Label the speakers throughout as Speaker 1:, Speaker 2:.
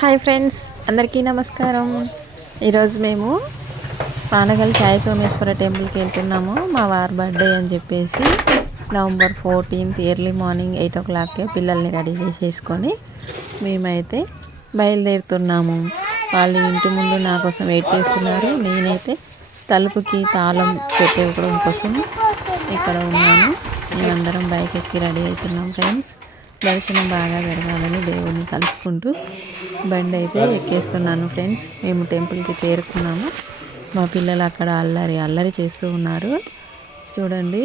Speaker 1: Hi friends అందరికీ నమస్కారం. ఈరోజు మేము పానగల్ ఛాయ సోమేశ్వర టెంపుల్కి వెళ్తున్నాము. మా వారి బర్త్డే అని చెప్పేసి November fourteenth early morning eight ఓ క్లాక్కే పిల్లల్ని రెడీ చేసేసుకొని మేమైతే బయలుదేరుతున్నాము. వాళ్ళు ఇంటి ముందు నా కోసం వెయిట్ చేస్తున్నారు. నేనైతే తలుపుకి తాళం పెట్టేవడం కోసం ఇక్కడ ఉన్నాను. మేమందరం బైక్ ఎక్కి రెడీ అవుతున్నాం ఫ్రెండ్స్. దర్శనం బాగా జరగాలని దేవుడిని కలుసుకుంటూ బండి అయితే ఎక్కేస్తున్నాను ఫ్రెండ్స్. మేము టెంపుల్కి చేరుకున్నాము. మా పిల్లలు అక్కడ అల్లరి అల్లరి చేస్తూ ఉన్నారు. చూడండి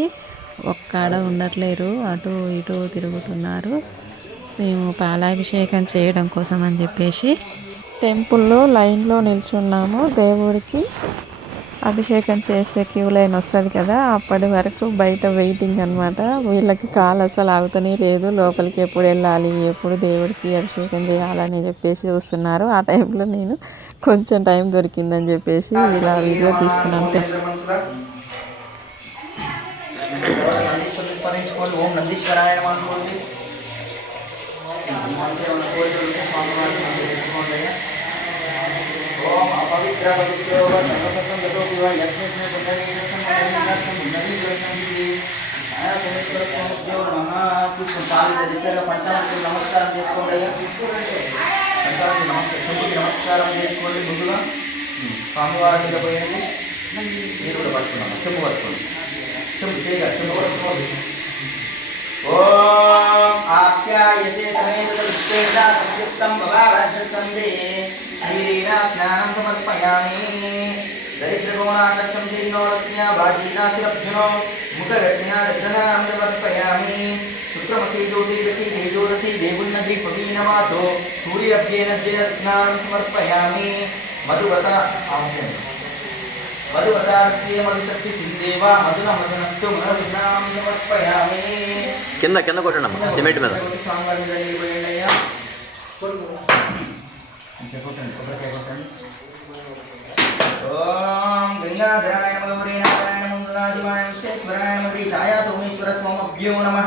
Speaker 1: ఒక్కడ ఉండట్లేరు. అటు ఇటు తిరుగుతున్నారు. మేము పాలాభిషేకం చేయడం కోసం అని చెప్పేసి టెంపుల్లో లైన్లో నిల్చున్నాము దేవుడికి. అభిషేకం చేసే క్యూ లైన్ వస్తుంది కదా అప్పటి వరకు బయట వెయిటింగ్ అనమాట వీళ్ళకి కాలు అసలు ఆగుతూనే లేదు. లోపలికి ఎప్పుడు వెళ్ళాలి ఎప్పుడు దేవుడికి అభిషేకం చేయాలని చెప్పేసి చూస్తున్నారు. ఆ టైంలో నేను కొంచెం టైం దొరికిందని చెప్పేసి ఇలా వీడియో తీసుకున్నాను
Speaker 2: ఓం నందీశ్వరాయ అపవిత్ర పవిత్రో సర్వసత్వం గతోపి వా యజ్ఞస్మే పుండరీకృతం పుండరీకృతం పుండరీకృతం సముద్రో నమః నమస్కారం చేసుకోండి నమస్కారం చేసుకోండి ముందుగా స్వామివారి మీరు కూడా పట్టుకున్నాము చెంపు పట్టుకోండి చెంపు చేయగా చెంపు పట్టుకోండి ఓం ఆప్యాయతే సమేత సంయుక్తం సమర్పయామి శుక్రమసి జ్యోతిరసి తేజోరసి దేవున్నది పవీనమాతో సూర్యభ్యేన స్నానం సమర్పయామి మధువత మధువతార్కే మధుశక్తి సిందేవా మధున మధునస్తు మనసునాం సమర్పయామి
Speaker 3: కింద కింద కొట్టండి సిమెంట్ మీద.
Speaker 2: స్వామివారి దగ్గరికి పోయండి కొబ్బరికాయ కొట్టండి. ఓం గంగాధరాయ గౌరీ నారాయణ ముందాజిమాయ విశ్వేశ్వరాయ మధి ఛాయా సోమేశ్వర స్వామభ్యో నమ.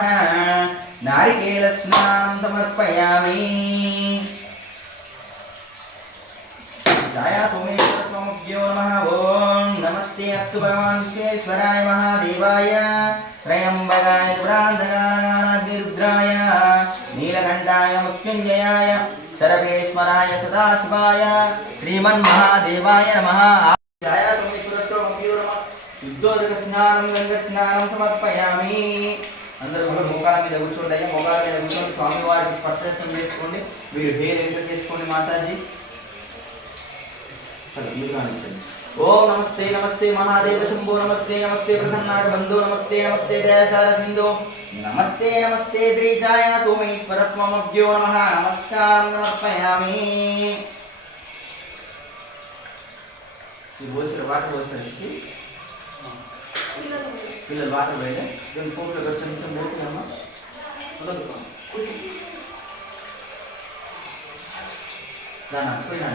Speaker 2: నారికేల స్నానం సమర్పయామి. ఛాయా సోమేశ్వర స్వామభ్యో నమ. ఓం నమస్తే అస్తు భగవాన్ విశ్వేశ్వరాయ మహాదేవాయ. త్రయంబకాయ దురాంధకాయ నీలకంఠాయ మృత్యుంజయాయ. సర్వేశ్వరాయ సదాశివాయ శ్రీమన్మహాదేవాయ నమ శుద్ధోదక స్నానం గంగ స్నానం సమర్పయామి అందరూ కూడా ముఖాల మీద కూర్చోండి అయ్యా. ముఖాల మీద కూర్చోండి. స్వామివారికి స్పర్శనం చేసుకోండి. మీరు హెయిర్ ఎంటర్ చేసుకోండి మాతాజీ. సరే మీరు కానించండి. ఓం నమస్తే నమస్తే మహాదేవ శంభో నమస్తే నమస్తే ప్రసన్నాక బంధు నమస్తే నమస్తే దయాసార సింధు నమస్తే నమస్తే ద్రీజాయ సోమేశ్వర స్వామభ్యో నమ నమస్కారం సమర్పయామి ఈ పోసారు వాటర్ పోసారు పిల్లలు వాటర్ పోయలే దీని కోట్లో కొంచెం కొంచెం పోతుందమ్మా దాని పోయినా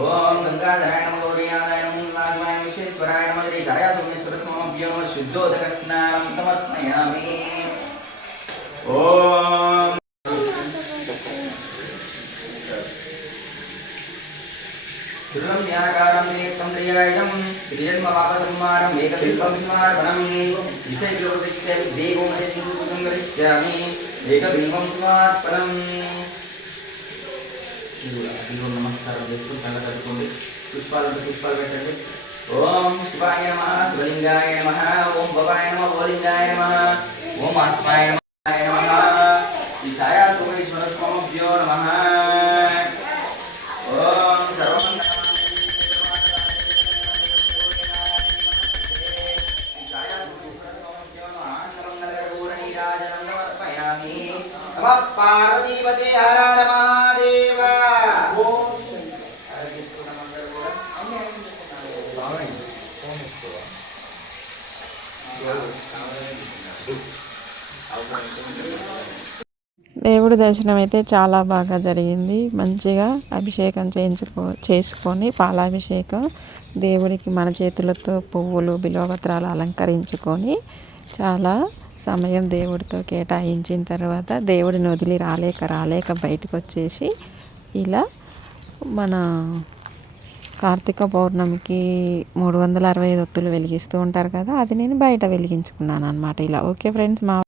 Speaker 2: ఓం గంగాధరాయ నమ గౌరీయాదాయ నమో నారాయణ విశ్వేశ్వరాయ నమ శ్రీ ఛాయా శుద్ధోదక స్నానం సమర్పయామి ఓం దేవం స్మార్పణం బిల్వం నమస్కారం చేసుకుని కళ్ళ కట్టుకోండి పుష్పాలు పుష్పాలు పెట్టండి ఓం శివాయ నమ శివలింగాయ నమ ఓం భవాయ నమ ఓలింగాయ నమ ఓం ఆత్మాయ నమ ఈ
Speaker 1: దేవుడి దర్శనం అయితే చాలా బాగా జరిగింది. మంచిగా అభిషేకం చేయించుకో చేసుకొని పాలాభిషేకం దేవుడికి మన చేతులతో పువ్వులు బిలోపత్రాలు అలంకరించుకొని చాలా సమయం దేవుడితో కేటాయించిన తర్వాత దేవుడిని వదిలి రాలేక రాలేక బయటకు వచ్చేసి ఇలా మన కార్తీక పౌర్ణమికి మూడు వందల అరవై ఐదు ఒత్తులు వెలిగిస్తూ ఉంటారు కదా అది నేను బయట వెలిగించుకున్నాను అనమాట ఇలా. ఓకే ఫ్రెండ్స్ మా